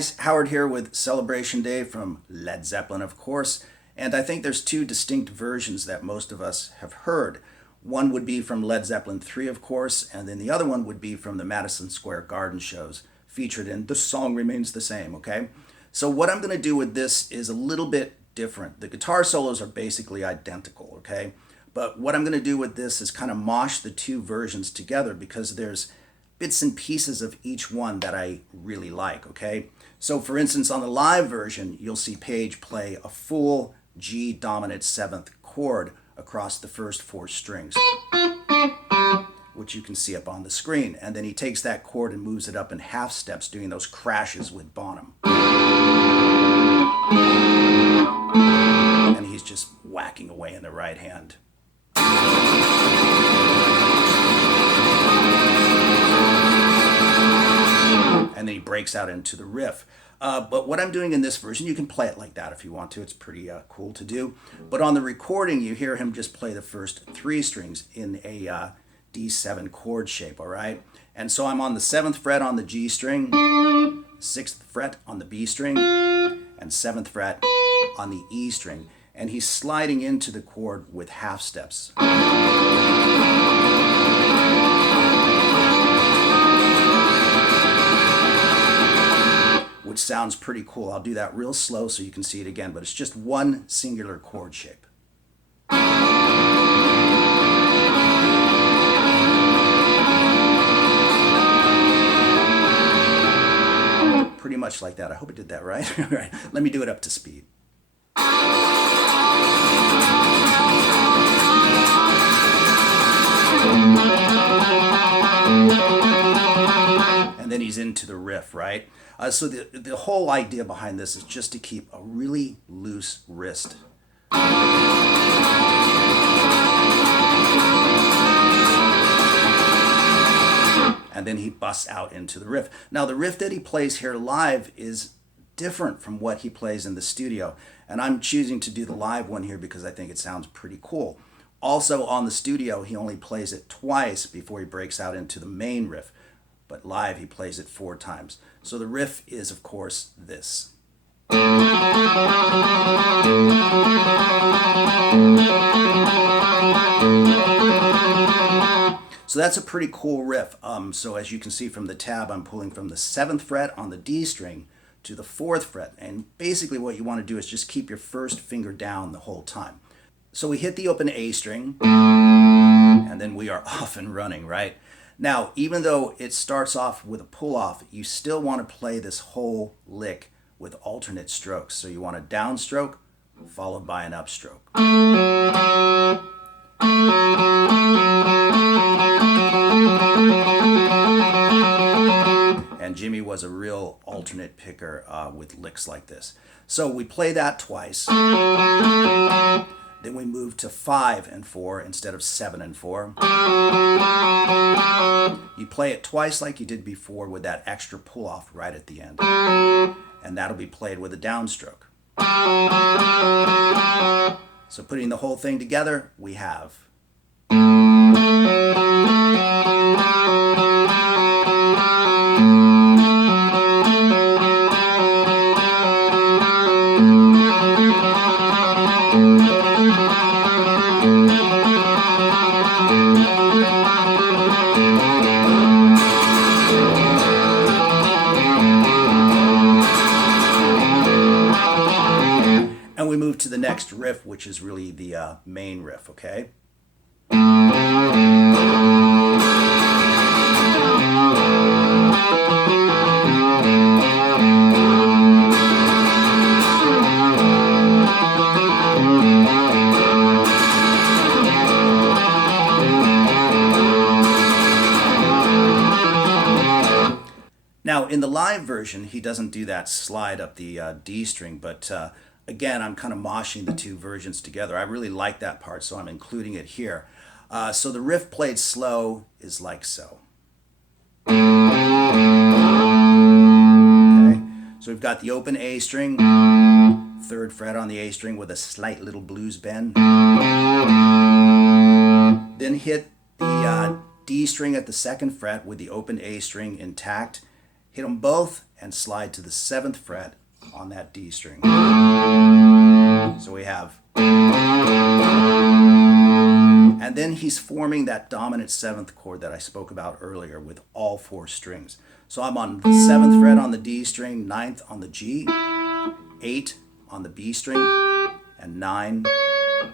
guys, Howard here with Celebration Day from Led Zeppelin, of course. And I think there's two distinct versions that most of us have heard. One would be from Led Zeppelin 3, of course, and then the other one would be from the Madison Square Garden shows featured in The Song Remains the Same, okay? So what I'm going to do with this is a little bit different. The guitar solos are basically identical, okay? But what I'm going to do with this is kind of mosh the two versions together because there's bits and pieces of each one that I really like, okay? So for instance, on the live version, you'll see Page play a full G dominant 7th chord across the first 4 strings, which you can see up on the screen. And then he takes that chord and moves it up in half steps, doing those crashes with Bonham. And he's just whacking away in the right hand. And then he breaks out into the riff. But what I'm doing in this version, you can play it like that if you want to. It's pretty cool to do. But on the recording, you hear him just play the first 3 strings in a D7 chord shape, all right? And so I'm on the 7th fret on the G string, 6th fret on the B string, and 7th fret on the E string. And he's sliding into the chord with half steps. Which sounds pretty cool. I'll do that real slow so you can see it again, but it's just one singular chord shape. Pretty much like that. I hope I did that right. All right, let me do it up to speed. And then he's into the riff, right? So the whole idea behind this is just to keep a really loose wrist. And then he busts out into the riff. Now the riff that he plays here live is different from what he plays in the studio. And I'm choosing to do the live one here because I think it sounds pretty cool. Also on the studio, he only plays it twice before he breaks out into the main riff. But live, he plays it 4 times. So the riff is, of course, this. So that's a pretty cool riff. So as you can see from the tab, I'm pulling from the 7th fret on the D string to the 4th fret. And basically what you want to do is just keep your first finger down the whole time. So we hit the open A string, and then we are off and running, right? Now, even though it starts off with a pull-off, you still want to play this whole lick with alternate strokes. So you want a downstroke followed by an upstroke. And Jimmy was a real alternate picker with licks like this. So we play that twice. Then we move to 5 and 4 instead of 7 and 4. You play it twice like you did before with that extra pull-off right at the end. And that'll be played with a downstroke. So putting the whole thing together, we have... And we move to the next riff, which is really the main riff, okay? Now, in the live version, he doesn't do that slide up the D string, but again, I'm kind of moshing the two versions together. I really like that part, so I'm including it here. So the riff played slow is like so. Okay, so we've got the open A string, 3rd fret on the A string with a slight little blues bend. Then hit the D string at the 2nd fret with the open A string intact. Hit them both and slide to the 7th fret on that D string. So we have, and then he's forming that dominant 7th chord that I spoke about earlier with all 4 strings. So I'm on the 7th fret on the D string, 9th on the G, 8 on the B string, and 9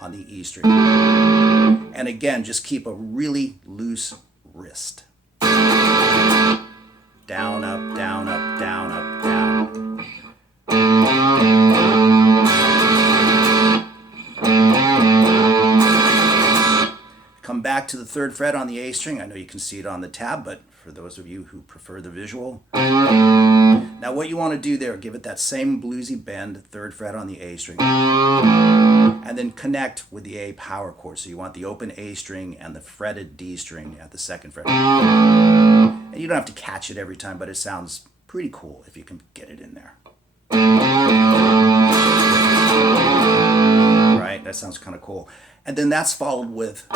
on the E string. And again, just keep a really loose wrist. Down, up, down, up, down, up, down. Come back to the 3rd fret on the A string. I know you can see it on the tab, but for those of you who prefer the visual. Now what you want to do there, give it that same bluesy bend, 3rd fret on the A string, and then connect with the A power chord. So you want the open A string and the fretted D string at the 2nd fret. And you don't have to catch it every time, but it sounds pretty cool if you can get it in there. Right? That sounds kind of cool. And then that's followed with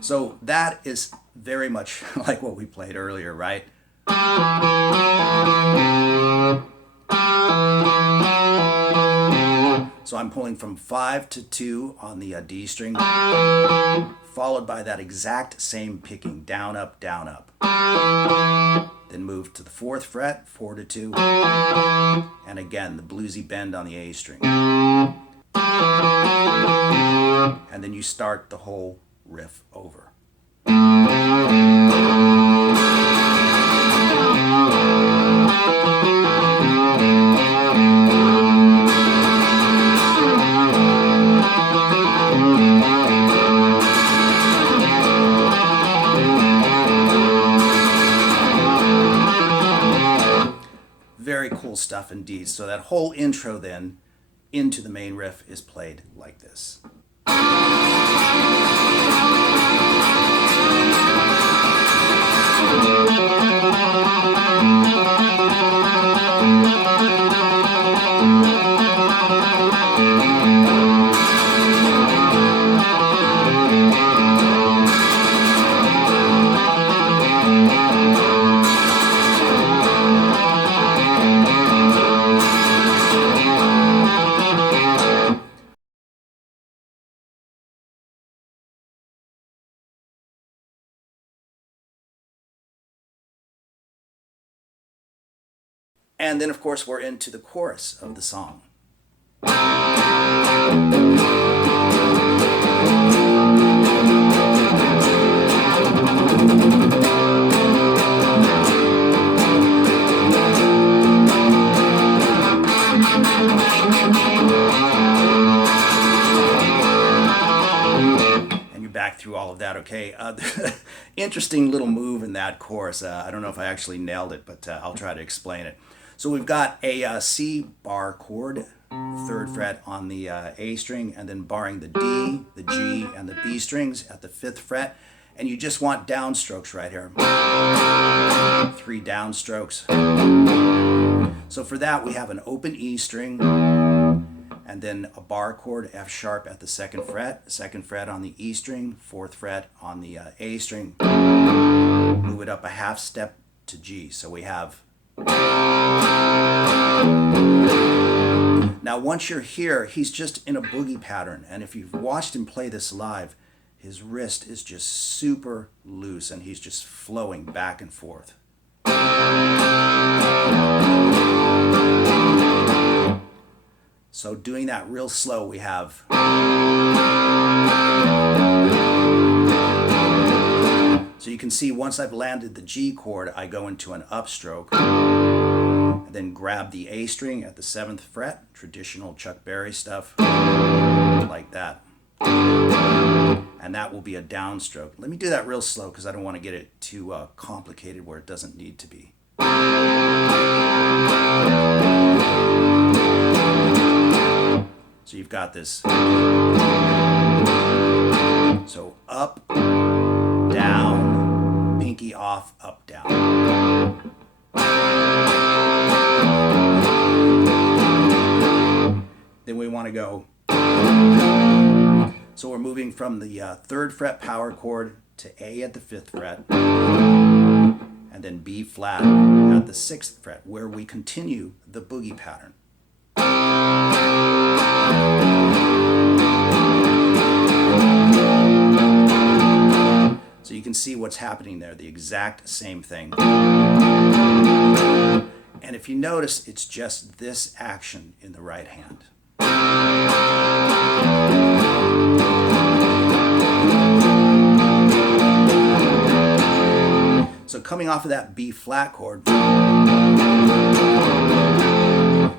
so that is very much like what we played earlier, right? So I'm pulling from 5 to 2 on the D string, followed by that exact same picking, down, up, down, up. Then move to the 4th fret, 4 to 2, and again, the bluesy bend on the A string. And then you start the whole riff over. Very cool stuff indeed. So that whole intro then into the main riff is played like this. And then, of course, we're into the chorus of the song. And you're back through all of that, okay? Interesting little move in that chorus. I don't know if I actually nailed it, but I'll try to explain it. So we've got a C bar chord, 3rd fret on the A string, and then barring the D, the G, and the B strings at the 5th fret. And you just want downstrokes right here. 3 downstrokes. So for that, we have an open E string, and then a bar chord, F sharp at the 2nd fret, 2nd fret on the E string, 4th fret on the A string. Move it up a half step to G. So we have. Now once you're here, he's just in a boogie pattern, and if you've watched him play this live, his wrist is just super loose and he's just flowing back and forth. So doing that real slow, we have. So you can see once I've landed the G chord, I go into an upstroke, and then grab the A string at the 7th fret, traditional Chuck Berry stuff, like that. And that will be a downstroke. Let me do that real slow because I don't want to get it too complicated where it doesn't need to be. So you've got this. So up, down, pinky off, up, down. Then we want to go. So we're moving from the 3rd fret power chord to A at the 5th fret, and then B flat at the 6th fret, where we continue the boogie pattern. So you can see what's happening there, the exact same thing. And if you notice, it's just this action in the right hand. So coming off of that B flat chord,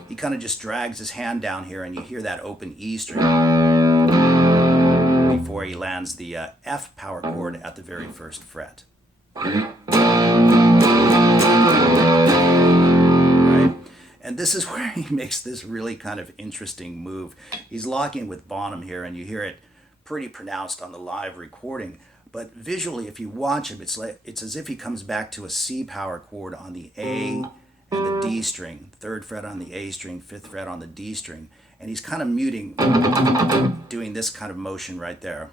he kind of just drags his hand down here, and you hear that open E string before he lands the F power chord at the very 1st fret. Right? And this is where he makes this really kind of interesting move. He's locking with Bonham here, and you hear it pretty pronounced on the live recording. But visually, if you watch him, it's as if he comes back to a C power chord on the A and the D string, 3rd fret on the A string, 5th fret on the D string, and he's kind of muting, doing this kind of motion right there.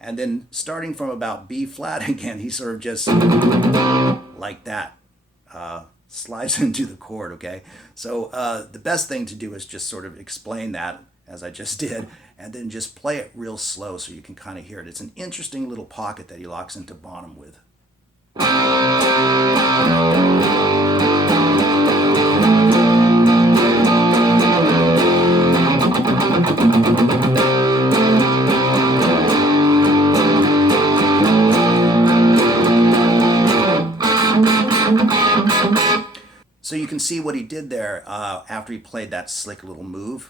And then starting from about B flat again, he sort of just like that slides into the chord, okay? So the best thing to do is just sort of explain that, as I just did, and then just play it real slow so you can kind of hear it. It's an interesting little pocket that he locks into Bonham with. So you can see what he did there after he played that slick little move.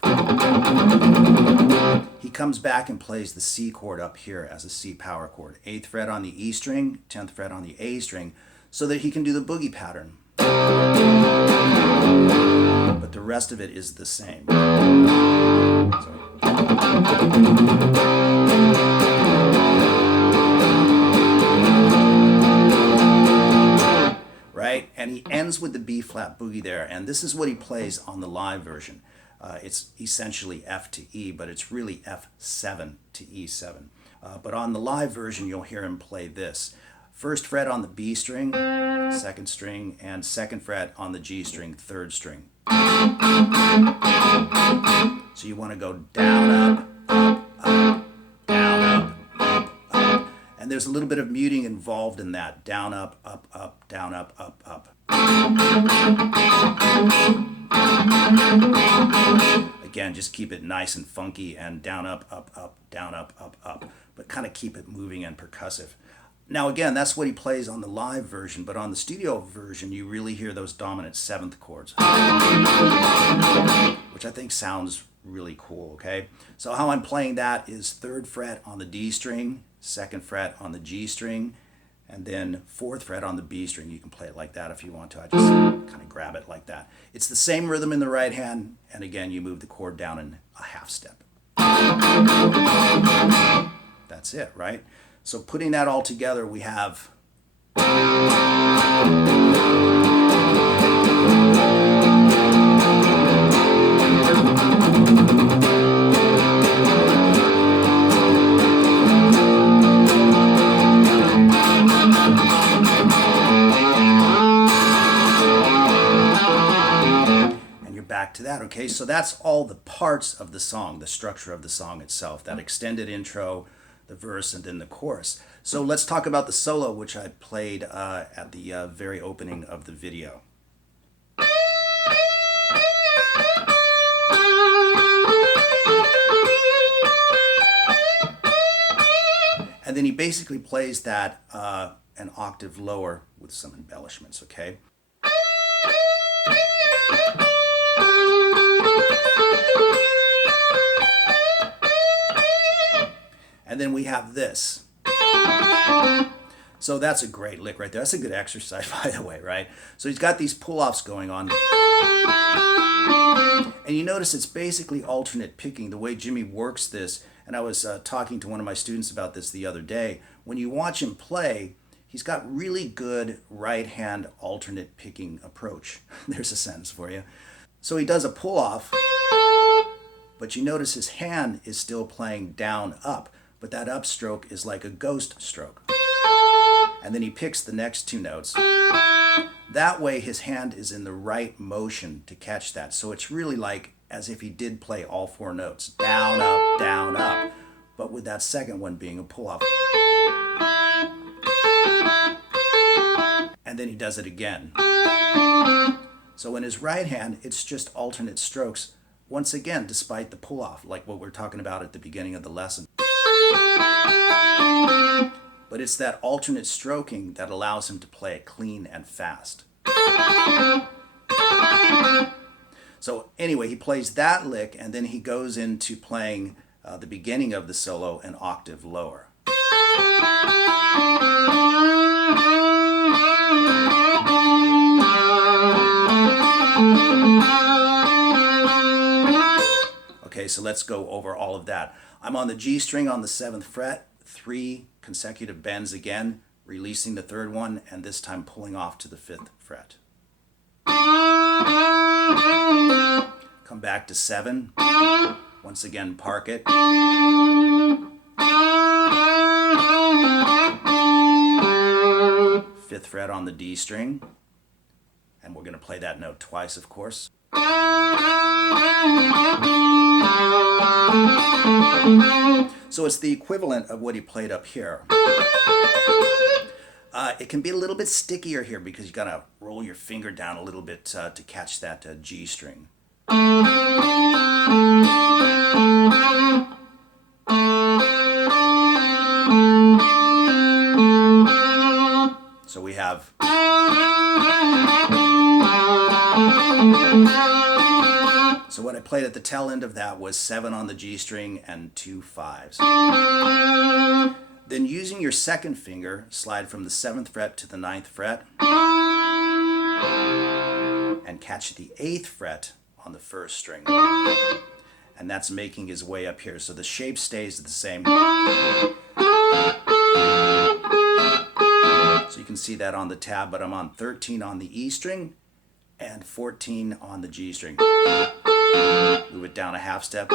He comes back and plays the C chord up here as a C power chord. 8th fret on the E string, 10th fret on the A string, so that he can do the boogie pattern. But the rest of it is the same. Right? And he ends with the B flat boogie there, and this is what he plays on the live version. It's essentially F to E, but it's really F7 to E7. But on the live version, you'll hear him play this. 1st fret on the B string, 2nd string, and 2nd fret on the G string, 3rd string. So you want to go down, up, down, up, up. And there's a little bit of muting involved in that. Down, up, down, up, up. Again, just keep it nice and funky and down, up, down, up, up. But kind of keep it moving and percussive. Now again, that's what he plays on the live version, but on the studio version, you really hear those dominant 7th chords, which I think sounds really cool, okay? So how I'm playing that is 3rd fret on the D string, 2nd fret on the G string, and then 4th fret on the B string. You can play it like that if you want to. I just kind of grab it like that. It's the same rhythm in the right hand, and again, you move the chord down in a half step. That's it, right? So putting that all together, we have back to that, okay? So that's all the parts of the song, the structure of the song itself, that extended intro, the verse, and then the chorus. So let's talk about the solo, which I played at the very opening of the video. And then he basically plays that an octave lower with some embellishments, okay? And then we have this. So that's a great lick right there. That's a good exercise, by the way, right? So he's got these pull-offs going on. And you notice it's basically alternate picking, the way Jimmy works this. And I was talking to one of my students about this the other day. When you watch him play, he's got really good right-hand alternate picking approach. There's a sentence for you. So he does a pull-off, but you notice his hand is still playing down, up, but that upstroke is like a ghost stroke. And then he picks the next two notes. That way his hand is in the right motion to catch that. So it's really like as if he did play all four notes. Down, up, but with that second one being a pull-off. And then he does it again. So in his right hand, it's just alternate strokes, once again, despite the pull-off, like what we're talking about at the beginning of the lesson. But it's that alternate stroking that allows him to play it clean and fast. So anyway, he plays that lick, and then he goes into playing the beginning of the solo an octave lower. Okay, so let's go over all of that. I'm on the G string on the 7th fret, 3 consecutive bends again, releasing the third one, and this time pulling off to the 5th fret. Come back to 7, once again park it. 5th fret on the D string, and we're going to play that note twice, of course. So it's the equivalent of what he played up here. It can be a little bit stickier here because you gotta roll your finger down a little bit to catch that G string. So we have. So what I played at the tail end of that was 7 on the G string and 2 5s. Then using your second finger, slide from the 7th fret to the 9th fret and catch the 8th fret on the 1st string. And that's making his way up here. So the shape stays the same. So you can see that on the tab, but I'm on 13 on the E string and 14 on the G string. Move it down a half step.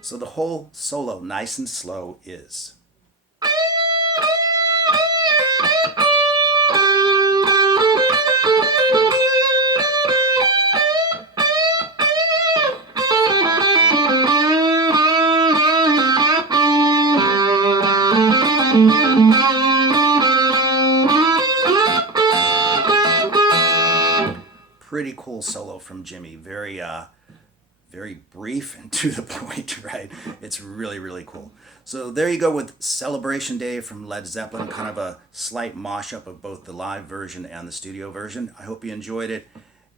So the whole solo, nice and slow, is. Pretty cool solo from Jimmy. Very brief and to the point, right? It's really, really cool. So there you go with Celebration Day from Led Zeppelin, kind of a slight mosh-up of both the live version and the studio version. I hope you enjoyed it.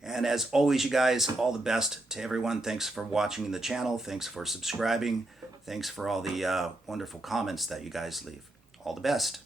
And as always, you guys, all the best to everyone. Thanks for watching the channel. Thanks for subscribing. Thanks for all the wonderful comments that you guys leave. All the best.